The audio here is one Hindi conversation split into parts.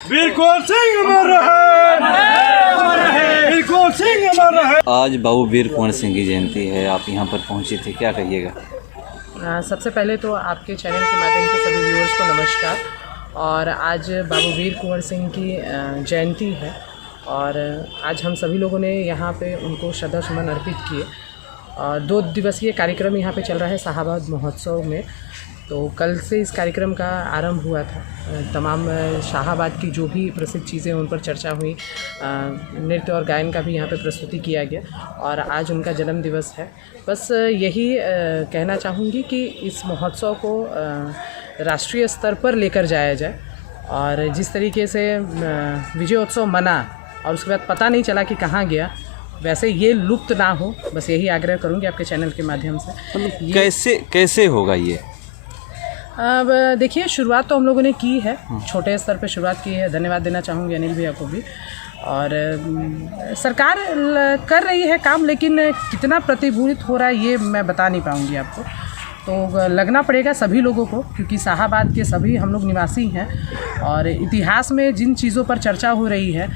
वीर कुंवर सिंह अमर रहे, वीर कुंवर सिंह अमर रहे। आज बाबू वीर कुंवर सिंह की जयंती है, आप यहाँ पर पहुँचे थे, क्या कहिएगा? सबसे पहले तो आपके चैनल के माध्यम से सभी व्यूअर्स को नमस्कार। और आज बाबू वीर कुंवर सिंह की जयंती है और आज हम सभी लोगों ने यहाँ पे उनको श्रद्धा सुमन अर्पित किए। और 2 दिवसीय कार्यक्रम यहाँ पे चल रहा है शाहाबाद महोत्सव में। तो कल से इस कार्यक्रम का आरंभ हुआ था। तमाम शाहाबाद की जो भी प्रसिद्ध चीज़ें उन पर चर्चा हुई, नृत्य और गायन का भी यहाँ पे प्रस्तुति किया गया और आज उनका जन्म दिवस है। बस यही कहना चाहूँगी कि इस महोत्सव को राष्ट्रीय स्तर पर लेकर जाया जाए और जिस तरीके से विजयोत्सव मना और उसके बाद पता नहीं चला कि कहाँ गया, वैसे ये लुप्त ना हो, बस यही आग्रह करूँगी आपके चैनल के माध्यम से। कैसे होगा ये? अब देखिए, शुरुआत तो हम लोगों ने की है, छोटे स्तर पे शुरुआत की है। धन्यवाद देना चाहूँगी अनिल भैया को भी। और सरकार कर रही है काम, लेकिन कितना प्रतिफलित हो रहा है ये मैं बता नहीं पाऊँगी आपको। तो लगना पड़ेगा सभी लोगों को, क्योंकि शाहाबाद के सभी हम लोग निवासी हैं और इतिहास में जिन चीज़ों पर चर्चा हो रही है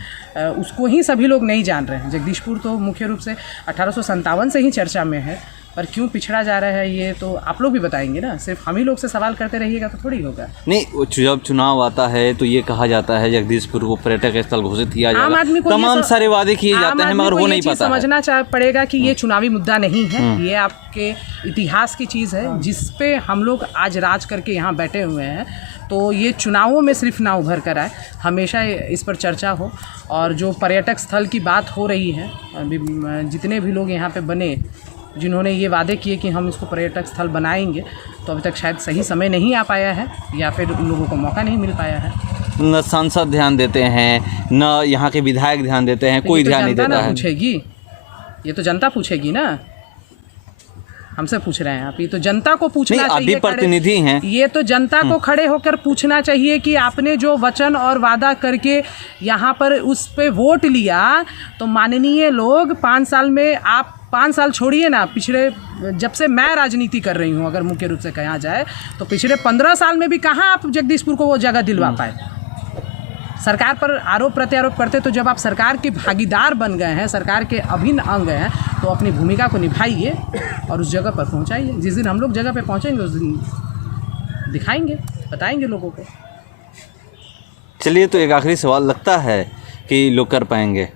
उसको ही सभी लोग नहीं जान रहे हैं। जगदीशपुर तो मुख्य रूप से 1857 से ही चर्चा में है, पर क्यों पिछड़ा जा रहा है ये तो आप लोग भी बताएंगे ना। सिर्फ हम ही लोग से सवाल करते रहिएगा तो थोड़ी होगा। नहीं, जब चुनाव आता है तो ये कहा जाता है जगदीशपुर को पर्यटक स्थल घोषित किया जाएगा, आम आदमी को तमाम सारे वादे किए जाते हैं, मगर वो नहीं पता। समझना पड़ेगा कि ये चुनावी मुद्दा नहीं है, ये आपके इतिहास की चीज़ है जिस पे हम लोग आज राज करके यहाँ बैठे हुए हैं। तो ये चुनावों में सिर्फ ना उभर कर आए, हमेशा इस पर चर्चा हो। और जो पर्यटक स्थल की बात हो रही है, जितने भी लोग यहाँ पे बने जिन्होंने ये वादे किए कि हम इसको पर्यटक स्थल बनाएंगे, तो अभी तक शायद सही समय नहीं आ पाया है या फिर उन लोगों को मौका नहीं मिल पाया है। न सांसद ध्यान देते हैं, न यहाँ के विधायक ध्यान देते हैं, कोई ध्यान नहीं देता है। पूछेगी, ये तो जनता पूछेगी ना, हमसे पूछ रहे हैं आप। ये तो जनता को पूछना चाहिए, प्रतिनिधि हैं ये तो जनता को खड़े होकर पूछना चाहिए कि आपने जो वचन और वादा करके यहाँ पर उस पे वोट लिया, तो माननीय लोग 5 साल में, आप 5 साल छोड़िए ना, पिछले जब से मैं राजनीति कर रही हूँ अगर मुख्य रूप से कहा जाए तो पिछले 15 साल में भी कहाँ आप जगदीशपुर को वो जगह दिलवा पाए। सरकार पर आरोप प्रत्यारोप करते, तो जब आप सरकार के भागीदार बन गए हैं, सरकार के अभिन्न अंग हैं, तो अपनी भूमिका को निभाइए और उस जगह पर पहुंचाइए। जिस दिन हम लोग जगह पे पहुंचेंगे उस दिन दिखाएंगे, बताएंगे लोगों को। चलिए, तो एक आखिरी सवाल, लगता है कि लोग कर पाएंगे?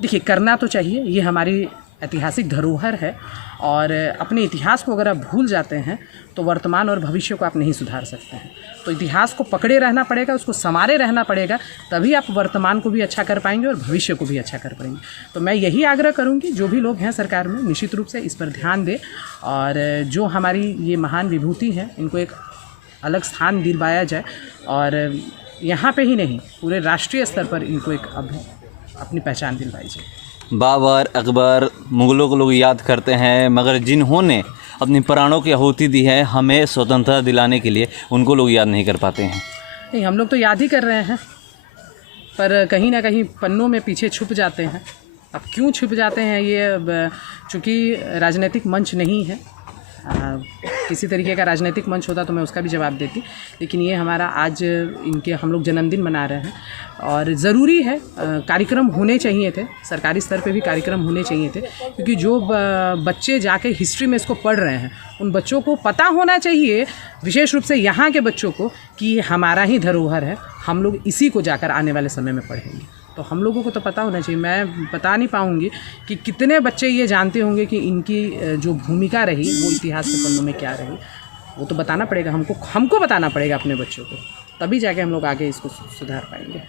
देखिए, करना तो चाहिए, ये हमारी ऐतिहासिक धरोहर है और अपने इतिहास को अगर आप भूल जाते हैं तो वर्तमान और भविष्य को आप नहीं सुधार सकते हैं। तो इतिहास को पकड़े रहना पड़ेगा, उसको संवारे रहना पड़ेगा, तभी आप वर्तमान को भी अच्छा कर पाएंगे और भविष्य को भी अच्छा कर पाएंगे। तो मैं यही आग्रह करूंगी, जो भी लोग हैं सरकार में, निश्चित रूप से इस पर ध्यान दें और जो हमारी ये महान विभूति हैं इनको एक अलग स्थान दिलवाया जाए और यहाँ पर ही नहीं, पूरे राष्ट्रीय स्तर पर इनको एक अपनी पहचान दिलवाई जाए। बाबर, अकबर, मुग़लों को लोग याद करते हैं, मगर जिन्होंने अपनी प्राणों की आहुति दी है हमें स्वतंत्रता दिलाने के लिए, उनको लोग याद नहीं कर पाते हैं। नहीं, हम लोग तो याद ही कर रहे हैं, पर कहीं ना कहीं पन्नों में पीछे छुप जाते हैं। अब क्यों छुप जाते हैं ये, चूँकि राजनीतिक मंच नहीं है। किसी तरीके का राजनीतिक मंच होता तो मैं उसका भी जवाब देती, लेकिन ये हमारा आज इनके हम लोग जन्मदिन मना रहे हैं और ज़रूरी है, कार्यक्रम होने चाहिए थे, सरकारी स्तर पे भी कार्यक्रम होने चाहिए थे, क्योंकि जो बच्चे जाके हिस्ट्री में इसको पढ़ रहे हैं उन बच्चों को पता होना चाहिए, विशेष रूप से यहाँ के बच्चों को, कि हमारा ही धरोहर है, हम लोग इसी को जाकर आने वाले समय में पढ़ेंगे। तो हम लोगों को तो पता होना चाहिए। मैं बता नहीं पाऊँगी कि कितने बच्चे ये जानते होंगे कि इनकी जो भूमिका रही वो इतिहास के पन्नों में क्या रही। वो तो बताना पड़ेगा हमको बताना पड़ेगा अपने बच्चों को, तभी जाके हम लोग आगे इसको सुधार पाएंगे।